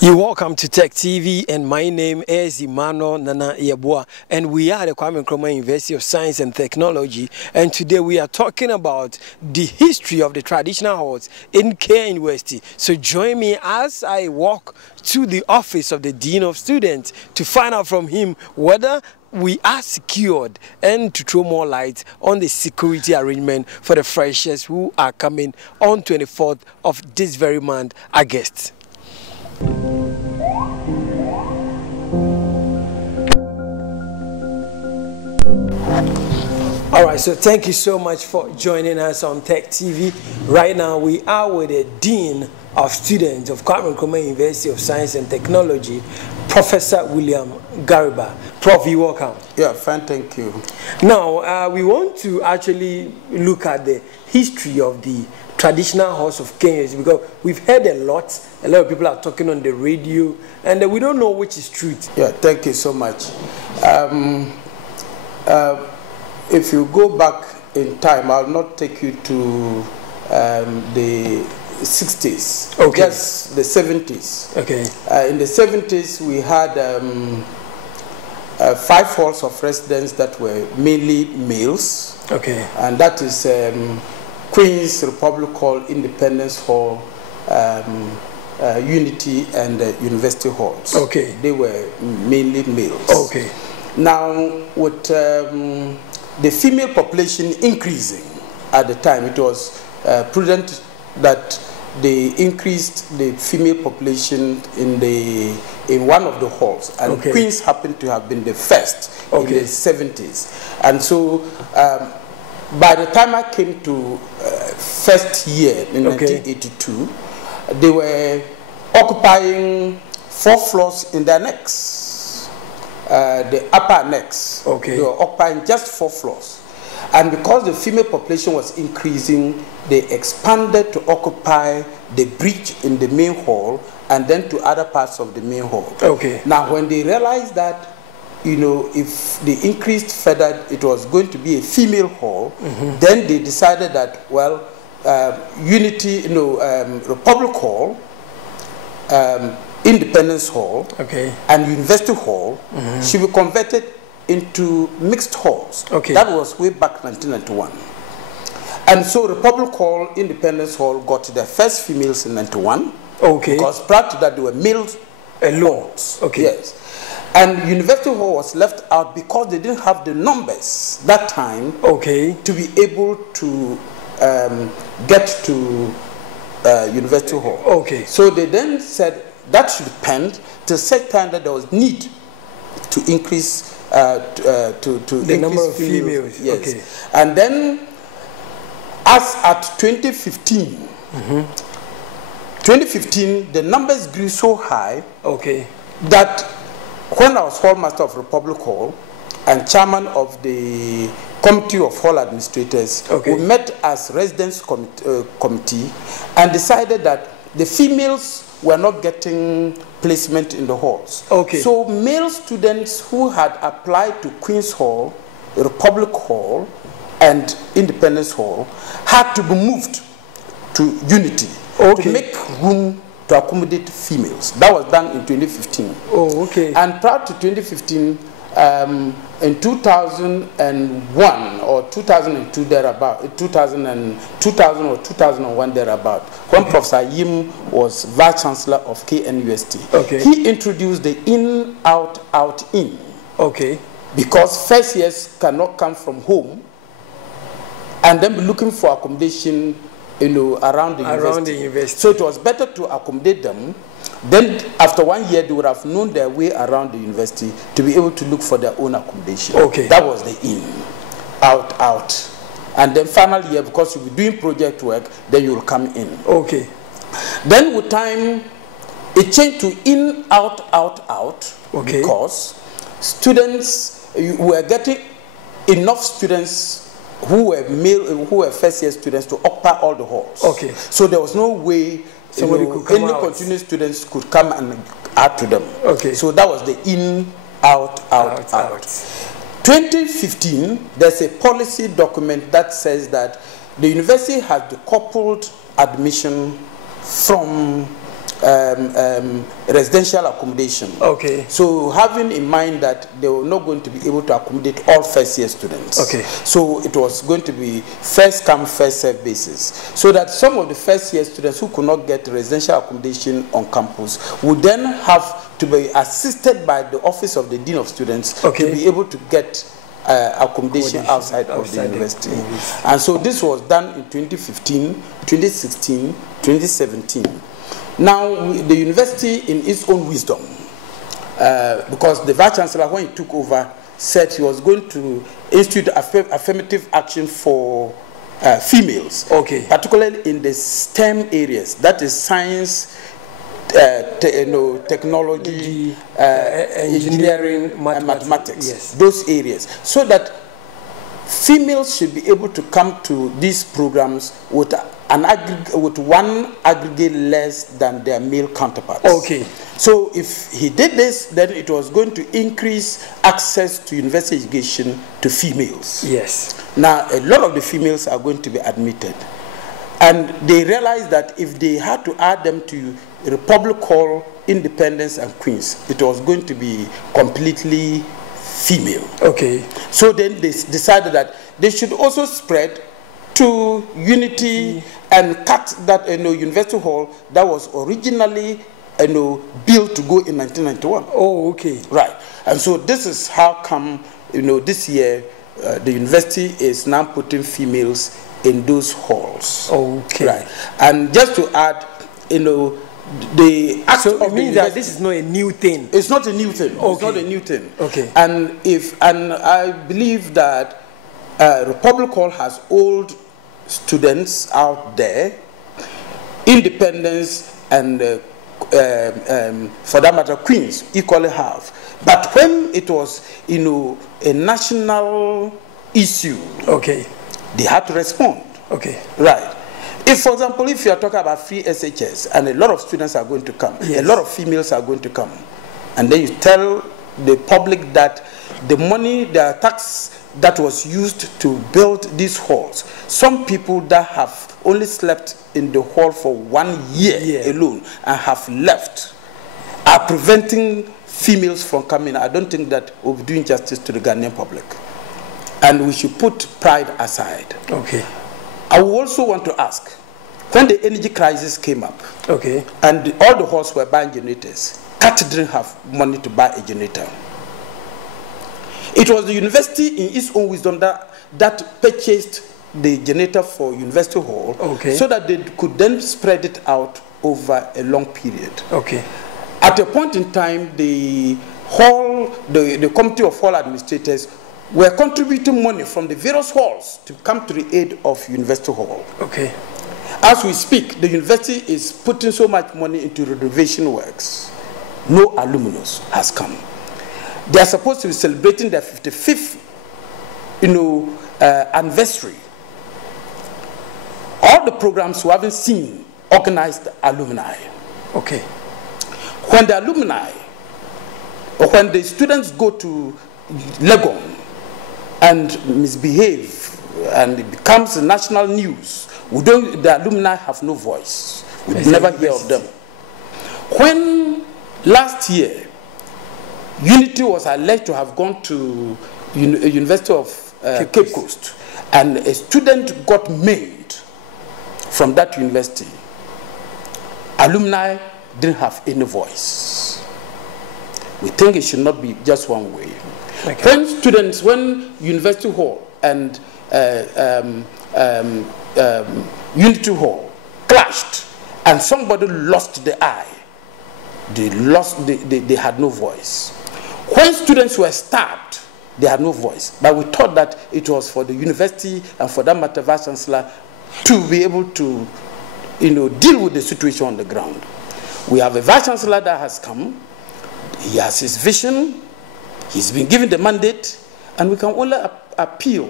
You're welcome to Tech TV, and my name is Emmanuel Nana Yeboah, and we are the Kwame Nkrumah University of Science and Technology, and today we are talking about the history of the traditional halls in KNUST. So join me as I walk to the office of the Dean of Students to find out from him whether we are secured and to throw more light on the security arrangement for the freshers who are coming on 24th of this very month, August. All right, so thank you so much for joining us on Tech TV. Right now, we are with the Dean of Students of Kwame Nkrumah University of Science and Technology, Professor William Gariba. Prof, you're welcome. Yeah, fine, thank you. Now, we want to actually look at the history of the traditional halls of Kenya, because we've heard a lot of people are talking on the radio, and we don't know which is truth. Yeah, thank you so much. If you go back in time, I'll not take you to the 60s, okay, just the 70s. Okay. In the 70s, we had 5 halls of residence that were mainly males. Okay. And that is Queen's, Republic Hall, Independence Hall, Unity, and University Halls. Okay. They were mainly males. Okay. Now, with the female population increasing at the time, it was prudent that they increased the female population in one of the halls, and okay, Queens happened to have been the first, okay, in the 70s. And so by the time I came to first year in, okay, 1982, they were occupying 4 floors in the annex. The upper annex, okay, they were occupying just 4 floors. And because the female population was increasing, they expanded to occupy the bridge in the main hall and then to other parts of the main hall. Okay. Now, when they realized that, you know, if they increased further, it was going to be a female hall, mm-hmm, then they decided that, well, Unity, you know, Republic Hall, Independence Hall, okay, and University Hall, mm-hmm, should be converted into mixed halls. Okay. That was way back 1991. And so Republic Hall, Independence Hall got their first females in 91. Okay. Because prior to that, they were males alone. Okay. Yes. And University Hall was left out because they didn't have the numbers that time, okay, to be able to get to University Hall. Okay. So they then said that should depend to such time that there was need to increase the number of females. Yes. Okay. And then, as at 2015, mm-hmm, 2015, the numbers grew so high, okay, that when I was hallmaster of Republic Hall and chairman of the committee of hall administrators, okay, we met as residence committee and decided that the females were not getting placement in the halls. Okay. So male students who had applied to Queen's Hall, Republic Hall, and Independence Hall had to be moved to Unity, okay, to make room to accommodate females. That was done in 2015. Oh, okay. And prior to 2015, in 2001 or 2002 thereabout, 2000 or 2001 thereabout, when, okay, Professor Yim was Vice Chancellor of KNUST, okay, he introduced the in, out, out, in. Okay. Because first years cannot come from home and then be looking for accommodation, you know, around the university. So it was better to accommodate them. Then after 1 year, they would have known their way around the university to be able to look for their own accommodation. Okay. That was the in, out, out. And then final year, because you'll be doing project work, then you'll come in. Okay. Then with time, it changed to in, out, out, out. Okay. Because students, were getting enough students who were male, who were first year students to occupy all the halls. Okay. So there was no way any continuous students could come and add to them. Okay. So that was the in, out, out, out. 2015, there's a policy document that says that the university has decoupled admission from residential accommodation. Okay. So having in mind that they were not going to be able to accommodate all first-year students. Okay. So it was going to be first-come, first-served basis. So that some of the first-year students who could not get residential accommodation on campus would then have to be assisted by the Office of the Dean of Students to be able to get accommodation outside of the university. And so this was done in 2015, 2016, 2017. Now, the university, in its own wisdom, because the Vice Chancellor, when he took over, said he was going to institute affirmative action for females, particularly in the STEM areas, that is science, technology, engineering, and mathematics, those areas, so that females should be able to come to these programs with one aggregate less than their male counterparts. Okay. So if he did this, then it was going to increase access to university education to females. Yes. Now, a lot of the females are going to be admitted. And they realized that if they had to add them to Republic Hall, Independence, and Queens, it was going to be completely female. Okay. So then they decided that they should also spread to Unity and cut that University Hall that was originally built to go in 1991. Oh, okay. Right. And so this is how come this year the university is now putting females in those halls. Okay. Right. And just to add, the act of it means that this is not a new thing. It's not a new thing. Okay. It's not a new thing. Okay. And I believe that Republic Hall has old students out there, Independence and for that matter Queens equally have. But when it was a national issue, okay, they had to respond. Okay. Right. If, for example, if you are talking about free SHS and a lot of students are going to come, a lot of females are going to come, and then you tell the public that the money, the tax that was used to build these halls, some people that have only slept in the hall for 1 year alone and have left are preventing females from coming. I don't think that will be doing justice to the Ghanaian public. And we should put pride aside. Okay. I would also want to ask, when the energy crisis came up, okay, and all the halls were buying generators, CAT didn't have money to buy a generator. It was the university in its own wisdom that purchased the generator for University Hall, okay, so that they could then spread it out over a long period. Okay. At a point in time, the hall, the Committee of Hall Administrators were contributing money from the various halls to come to the aid of University Hall. Okay. As we speak, the university is putting so much money into renovation works. No alumnus has come. They are supposed to be celebrating their 55th, anniversary. All the programs we haven't seen organized alumni. Okay. When the alumni, or when the students go to Legon and misbehave and it becomes national news, the alumni have no voice. We never hear of them. When last year Unity was alleged to have gone to University of Cape Coast, and a student got maimed from that university, alumni didn't have any voice. We think it should not be just one way. Okay. When University Hall and Unity Hall clashed and somebody lost the eye, they had no voice. When students were stabbed, they had no voice. But we thought that it was for the university and for that matter, Vice Chancellor, to be able to deal with the situation on the ground. We have a Vice Chancellor that has come. He has his vision. He's been given the mandate, and we can only appeal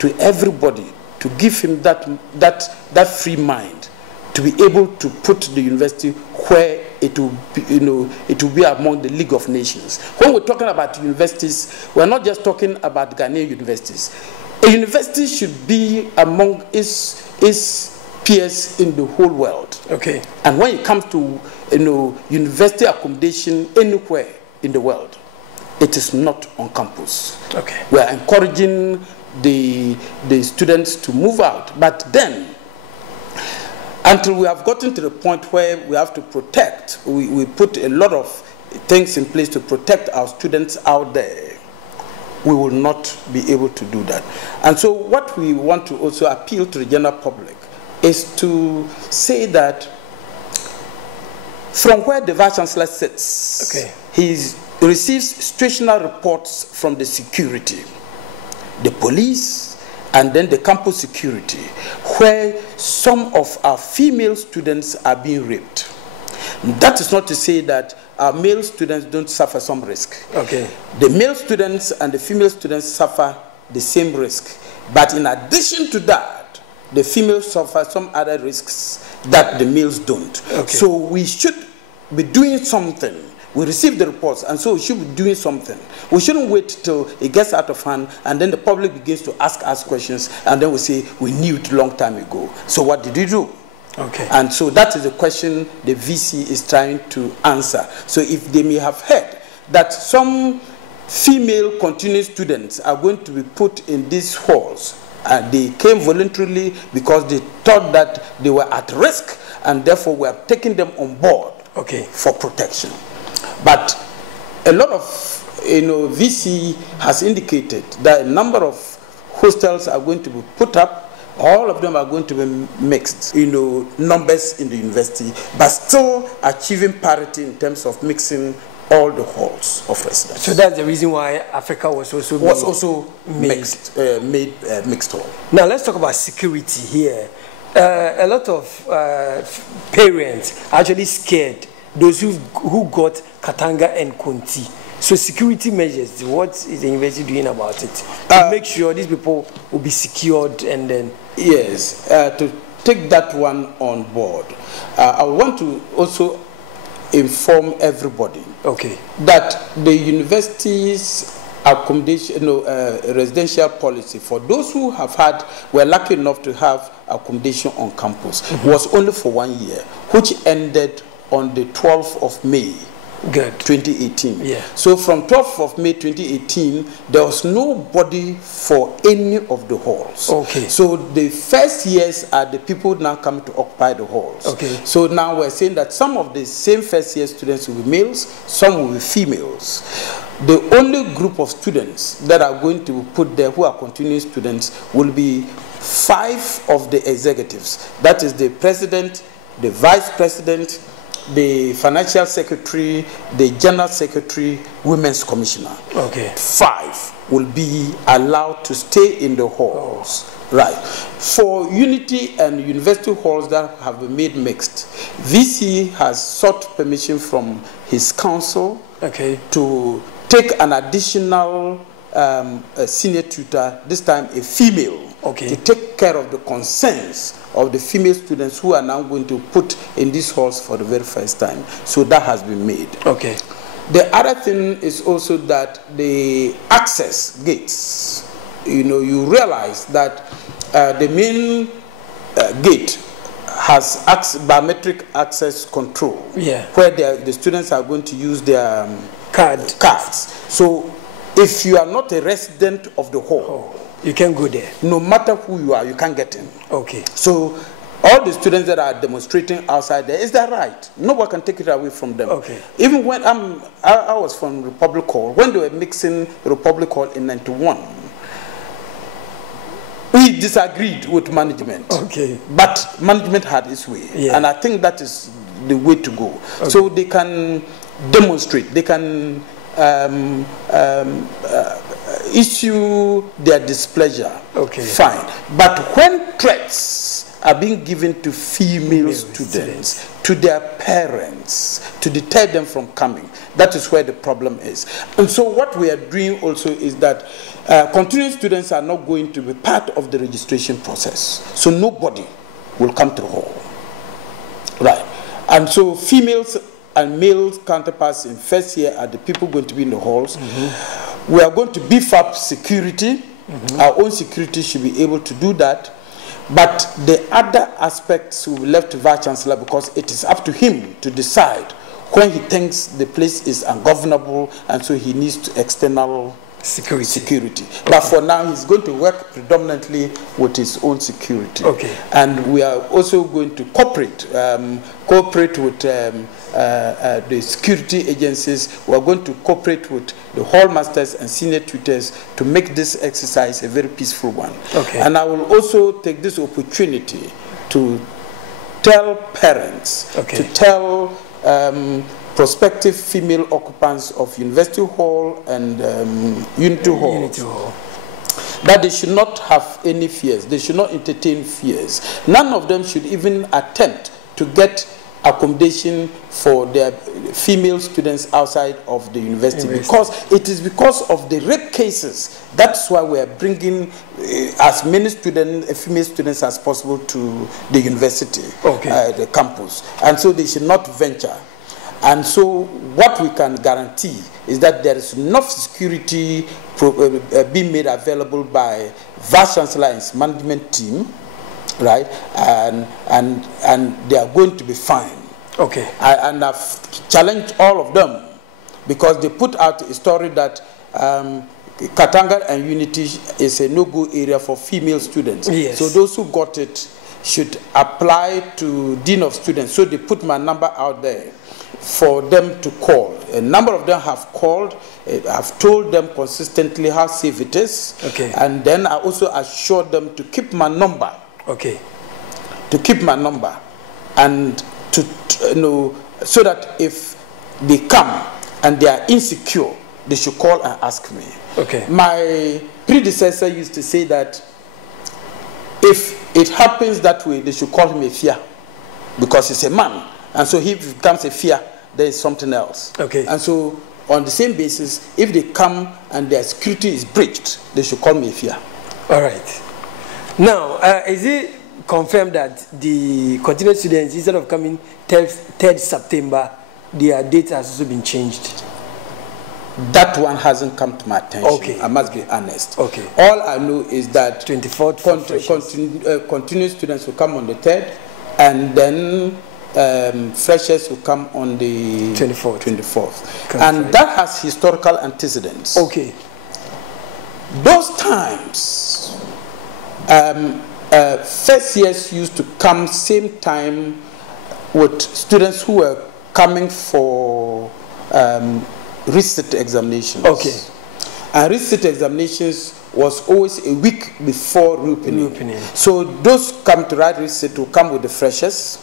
to everybody to give him that free mind to be able to put the university where it will be, it will be among the League of Nations. When we're talking about universities, we're not just talking about Ghanaian universities. A university should be among its peers in the whole world. Okay. And when it comes to university accommodation anywhere in the world, it is not on campus. Okay. We are encouraging the students to move out, but then until we have gotten to the point where we have to protect, we put a lot of things in place to protect our students out there, we will not be able to do that. And so what we want to also appeal to the general public is to say that from where the Vice Chancellor sits, okay, he receives situational reports from the security, the police, and then the campus security, where some of our female students are being raped. That is not to say that our male students don't suffer some risk. Okay. The male students and the female students suffer the same risk. But in addition to that, the females suffer some other risks that the males don't. Okay. So we should be doing something. We receive the reports, and so we should be doing something. We shouldn't wait till it gets out of hand, and then the public begins to ask us questions, and then we say, we knew it a long time ago. So what did you do? Okay. And so that is the question the VC is trying to answer. So if they may have heard that some female continuing students are going to be put in these halls, they came voluntarily because they thought that they were at risk, and therefore we are taking them on board, okay, for protection. But a lot of VC has indicated that a number of hostels are going to be put up. All of them are going to be mixed, numbers in the university, but still achieving parity in terms of mixing all the halls of residence. So that's the reason why Africa was also mixed hall. Now let's talk about security here. A lot of parents are actually scared, those who got Kantaga and Conti. So security measures, what is the university doing about it to make sure these people will be secured? And then yes, to take that one on board, I want to also inform everybody, okay, that the university's accommodation, residential policy for those who were lucky enough to have accommodation on campus was only for 1 year, which ended on the 12th of May. Good. 2018. Yeah. So from 12th of May 2018, there was nobody for any of the halls. Okay. So the first years are the people now coming to occupy the halls. Okay. So now we're saying that some of the same first year students will be males, some will be females. The only group of students that are going to be put there who are continuing students will be 5 of the executives. That is the president, the vice president, the financial secretary, the general secretary, women's commissioner. Okay. 5 will be allowed to stay in the halls. Oh. Right. For unity and university halls that have been made mixed, VC has sought permission from his council, okay, to take an additional senior tutor, this time a female, okay, to take care of the concerns of the female students who are now going to put in these halls for the very first time. So that has been made. Okay. The other thing is also that the access gates, you realize that the main gate has biometric access control, yeah, where the students are going to use their cards. So if you are not a resident of the hall, you can go there. No matter who you are, you can't get in. Okay. So all the students that are demonstrating outside there, is that right? Nobody can take it away from them. Okay. Even when I was from Republic Hall, when they were mixing Republic Hall in '91, we disagreed with management. Okay. But management had its way. Yeah. And I think that is the way to go. Okay. So they can demonstrate, they can issue their displeasure. Okay. Fine. But when threats are being given to female students, to their parents, to deter them from coming, that is where the problem is. And so what we are doing also is that continuing students are not going to be part of the registration process. So nobody will come to the hall. Right. And so females and male counterparts in first year are the people going to be in the halls. We are going to beef up security. Our own security should be able to do that. But the other aspects will be left to Vice Chancellor, because it is up to him to decide when he thinks the place is ungovernable and so he needs external security. Okay. But for now, he's going to work predominantly with his own security. Okay. And we are also going to cooperate with the security agencies. We are going to cooperate with the hall masters and senior tutors to make this exercise a very peaceful one. Okay. And I will also take this opportunity to tell parents, okay, to tell prospective female occupants of University Hall and Unity Hall that they should not have any fears. They should not entertain fears. None of them should even attempt to get accommodation for their female students outside of the university, because it is because of the rape cases. That's why we are bringing as many female students as possible to the university, the campus, and so they should not venture. And so what we can guarantee is that there is enough security being made available by Vice Chancellor and his management team, right? And they are going to be fine. Okay. And I've challenged all of them, because they put out a story that Kantaga and Unity is a no-go area for female students. Yes. So those who got it should apply to Dean of Students. So they put my number out there for them to call. A number of them have called. I've told them consistently how safe it is. Okay. And then I also assured them to keep my number. Okay. To keep my number, and to so that if they come and they are insecure, they should call and ask me. Okay. My predecessor used to say that if it happens that way, they should call him a fear, because he's a man. And so if it becomes a fear, there is something else. Okay. And so on the same basis, if they come and their security is breached, they should call me a fear. All right. Now, is it confirmed that the continuing students, instead of coming 3rd September, their date has also been changed? That one hasn't come to my attention. Okay. I must be honest. Okay. All I know is that 24th continuing students will come on the 3rd, and then freshers will come on the 24th. And that has historical antecedents. Okay. Those times, first years used to come same time with students who were coming for resit examinations. Okay. And resit examinations was always a week before reopening. So those come to write resit will come with the freshers,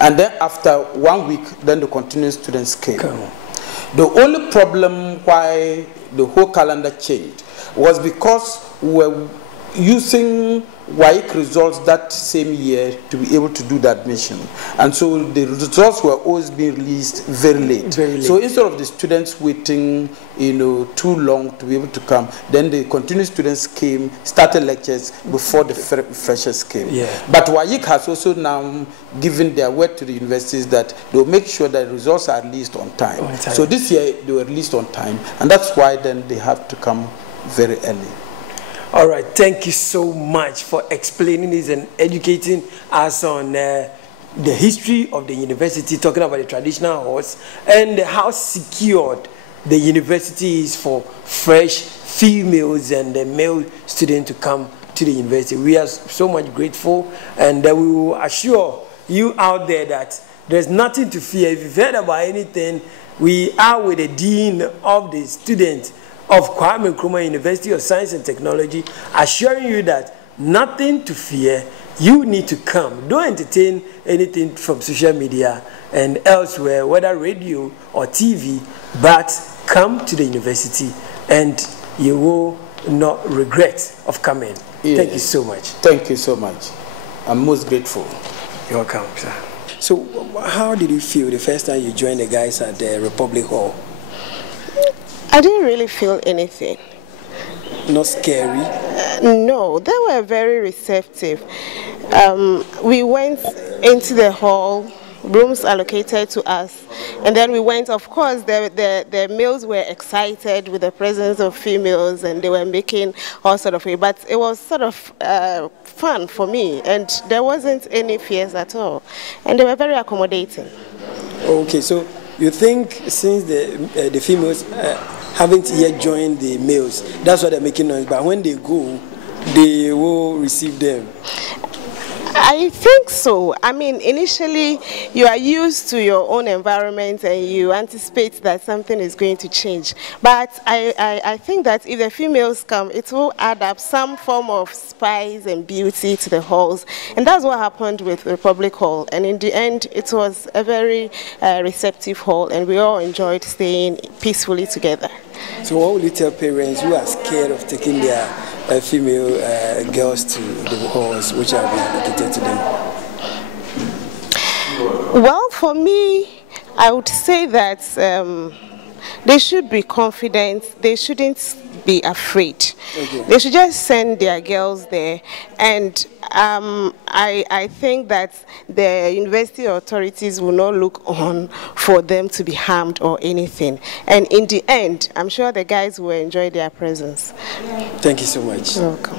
and then after 1 week, then the continuing students came. The only problem why the whole calendar changed was because we were using WAEC results that same year to be able to do the admission. And so the results were always being released very late. So instead of the students waiting, too long to be able to come, then the continuing students came, started lectures before the freshers came. Yeah. But WAEC has also now given their word to the universities that they'll make sure that the results are released on time. So this year they were released on time, and that's why then they have to come very early. All right, thank you so much for explaining this and educating us on the history of the university, talking about the traditional halls and how secured the university is for fresh females and the male students to come to the university. We are so much grateful, and we will assure you out there that there's nothing to fear. If you've heard about anything, we are with the dean of the students of Kwame Nkrumah University of Science and Technology, assuring you that nothing to fear. You need to come. Don't entertain anything from social media and elsewhere, whether radio or TV, but come to the university and you will not regret of coming. Yes. Thank you so much. Thank you so much. I'm most grateful. You're welcome, sir. So how did you feel the first time you joined the guys at the Republic Hall? I didn't really feel anything. Not scary? No, they were very receptive. We went into the hall rooms allocated to us. And then we went, of course, the males were excited with the presence of females and they were making all sort of, but it was sort of fun for me and there wasn't any fears at all. And they were very accommodating. Okay, so you think since the females haven't yet joined the males, that's why they're making noise, but when they go, they will receive them? I think so. I mean, initially you are used to your own environment and you anticipate that something is going to change. But I think that if the females come, it will add up some form of spice and beauty to the halls. And that's what happened with Republic Hall. And in the end, it was a very receptive hall and we all enjoyed staying peacefully together. So what will you tell parents who are scared of taking their female girls to the halls which are allocated to them? Well, for me, I would say that they should be confident. They shouldn't be afraid. Okay. They should just send their girls there. And I think that the university authorities will not look on for them to be harmed or anything. And in the end, I'm sure the guys will enjoy their presence. Thank you so much. You're welcome.